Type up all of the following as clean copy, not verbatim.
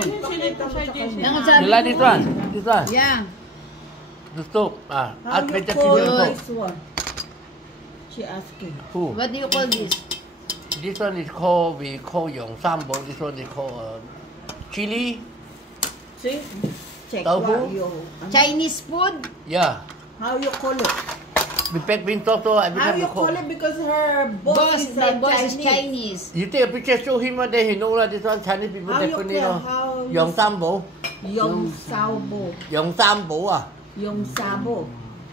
You like this one? This one? Yeah. The soup. How Ask you Peter call Peter. this one? She asking. Who? What do you call this? This one is called, we call Yong Sambo. This one is called chili. See? Check Tofu? what you... Chinese food? Yeah. How you call it? We pack bean sauce every How time you we call cook. it? Because her boss is my boss Chinese. is Chinese. You take a picture, show him what they know that this one Chinese people How you definitely call? know. How you... Yong Sambo. Yong Sabo. Yong Sambo à? Yong Sabo.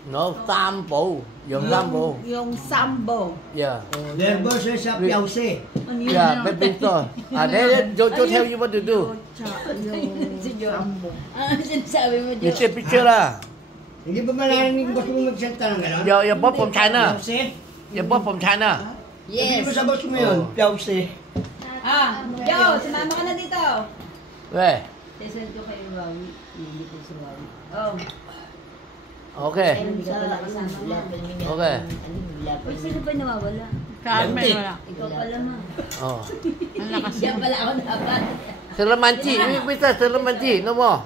No, Sambo. Yong Sambo. Yung Sambo. Yeah. Their boss is a Piausi. Yeah, pack bean sauce. They don't tell you what to do. Sambo. Sinasabi mo, You take a picture lah. Hindi ba malarinig boss mo magsalita ng gano'n? Your boss from China. Piausi? Your boss from China. Sabihin mo Yes. sa boss mo yun, Piausi. Joe, sumama ka na dito. Where? Tesel ko kay Wawi. Hindi ko si Wawi. Oh. Okay. Hindi ka pala kasama. Okay. Uy, sino ba nawawala? Carmen. Ikaw pala ma. Oh. Diyan pala ako dapat. Selamanci. Bisa Selamanci. No more.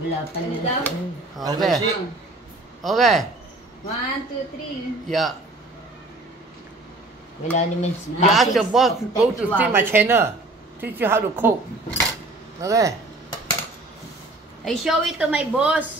Wala pa nila. Okay. Okay. 1, 2, 3. Yeah. Wala naman. You ask your boss to go to see my channel. Teach you how to cook. Okay. I show it to my boss.